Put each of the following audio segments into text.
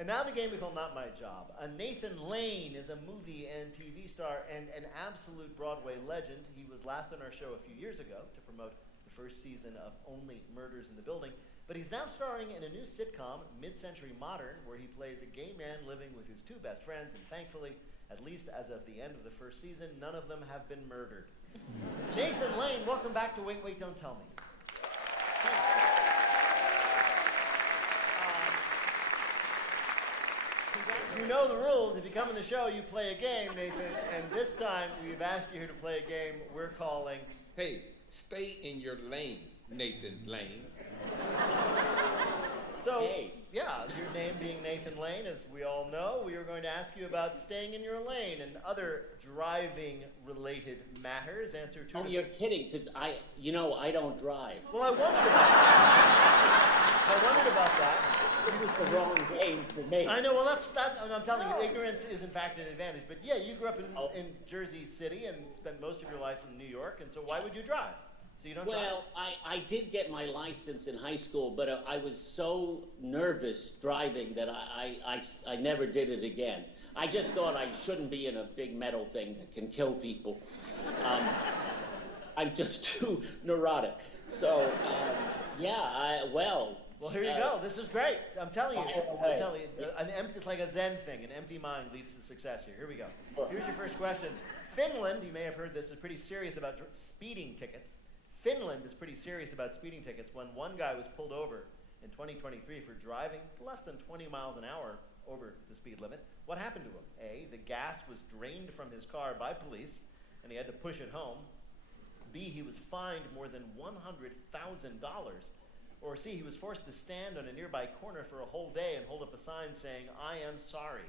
And now the game we call Not My Job. Nathan Lane is a movie and TV star and an absolute Broadway legend. He was last on our show a few years ago to promote the first season of Only Murders in the Building. But he's now starring in a new sitcom, Mid-Century Modern, where he plays a gay man living with his two best friends, and thankfully, at least as of the end of the first season, none of them have been murdered. Nathan Lane, welcome back to Wait, Wait, Don't Tell Me. You know the rules. If you come in the show, you play a game, Nathan. And this time, we've asked you here to play a game we're calling... Hey, stay in your lane, Nathan Lane. So, hey. Yeah, your name being Nathan Lane, as we all know, we are going to ask you about staying in your lane and other driving-related matters. Answer two. Oh, you're kidding, because I don't drive. Well, I wondered about that. This is the wrong game for me. I know, well, and I'm telling you, ignorance is in fact an advantage. But yeah, you grew up in Jersey City and spent most of your life in New York, and so why would you drive? So you don't drive? Well, I did get my license in high school, but I was so nervous driving that I never did it again. I just thought I shouldn't be in a big metal thing that can kill people. I'm just too neurotic. So, Well, here you go. This is great. I'm telling you. It's like a Zen thing. An empty mind leads to success here. Here we go. Here's your first question. Finland, you may have heard this, is pretty serious about speeding tickets. Finland is pretty serious about speeding tickets. When one guy was pulled over in 2023 for driving less than 20 miles an hour over the speed limit, what happened to him? A, the gas was drained from his car by police, and he had to push it home. B, he was fined more than $100,000. Or C, he was forced to stand on a nearby corner for a whole day and hold up a sign saying, "I am sorry."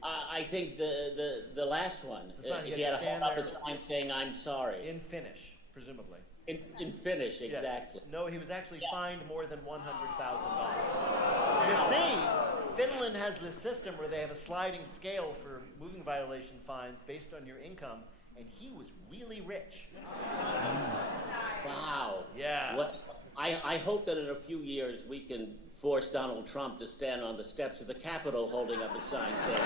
I think the last one. The sign, he had to hold up a sign saying, "I'm sorry." In Finnish, presumably. In Finnish, exactly. Yes. No, he was actually fined more than $100,000. You see, Finland has this system where they have a sliding scale for moving violation fines based on your income, and he was really rich. Wow. Yeah. I hope that in a few years we can force Donald Trump to stand on the steps of the Capitol holding up a sign saying...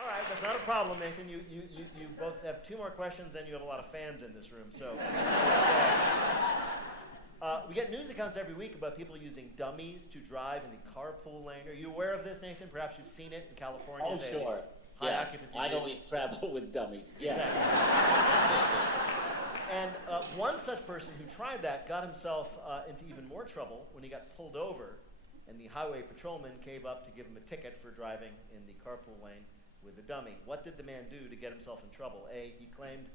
All right, that's not a problem, Nathan. You both have two more questions, and you have a lot of fans in this room, so... we get news accounts every week about people using dummies to drive in the carpool lane. Are you aware of this, Nathan? Perhaps you've seen it in California. Oh, sure. High occupancy. I always travel with dummies. Yeah. Exactly. And one such person who tried that got himself into even more trouble when he got pulled over, and the highway patrolman came up to give him a ticket for driving in the carpool lane with a dummy. What did the man do to get himself in trouble? A, he claimed,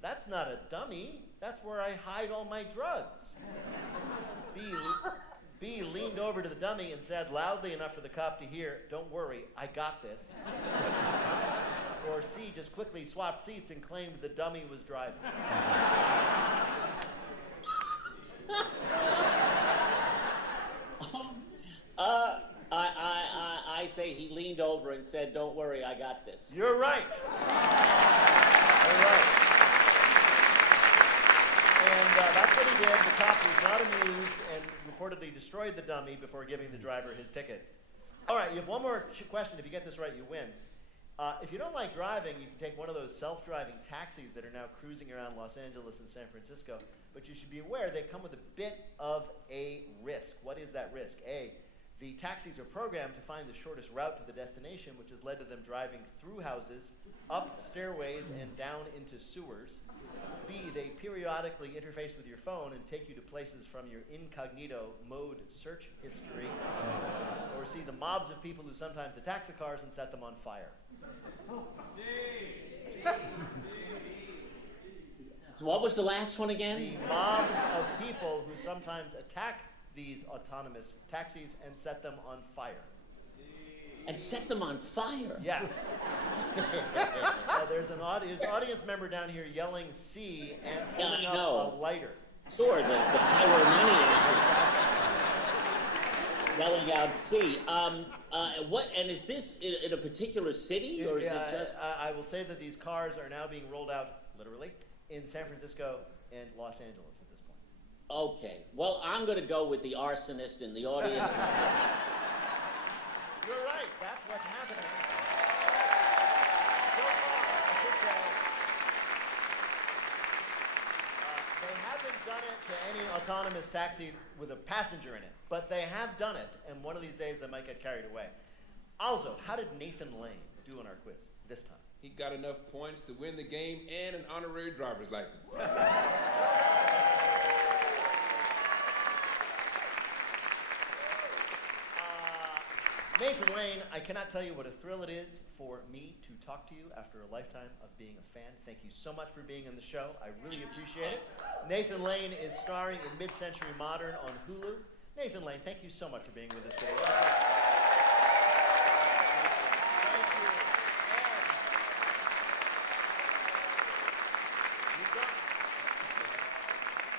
"That's not a dummy. That's where I hide all my drugs." B leaned over to the dummy and said loudly enough for the cop to hear, "Don't worry, I got this." Or C just quickly swapped seats and claimed the dummy was driving. I say he leaned over and said, "Don't worry, I got this." You're right. You're right. And that's what he did. The cop was not amused and reportedly destroyed the dummy before giving the driver his ticket. All right, you have one more question. If you get this right, you win. If you don't like driving, you can take one of those self-driving taxis that are now cruising around Los Angeles and San Francisco. But you should be aware they come with a bit of a risk. What is that risk? A, the taxis are programmed to find the shortest route to the destination, which has led to them driving through houses, up stairways, and down into sewers. B, they periodically interface with your phone and take you to places from your incognito mode search history. Or C, the mobs of people who sometimes attack the cars and set them on fire. So what was the last one again? The mobs of people who sometimes attack these autonomous taxis and set them on fire. And set them on fire? Yes. There's an audience member down here yelling C and holding up a lighter. Sure, the pyromaniac. yelling out C. What, and is this in a particular city, or is it just? I will say that these cars are now being rolled out, literally, in San Francisco and Los Angeles at this point. Okay. Well, I'm going to go with the arsonist in the audience. You're right. That's what's happening. So far, I should say, they haven't done it to any autonomous taxi with a passenger in it, but they have done it, and one of these days they might get carried away. Also, how did Nathan Lane do on our quiz this time? He got enough points to win the game and an honorary driver's license. Nathan Lane, I cannot tell you what a thrill it is for me to talk to you after a lifetime of being a fan. Thank you so much for being on the show. I really appreciate it. Nathan Lane is starring in Mid-Century Modern on Hulu. Nathan Lane, thank you so much for being with us today.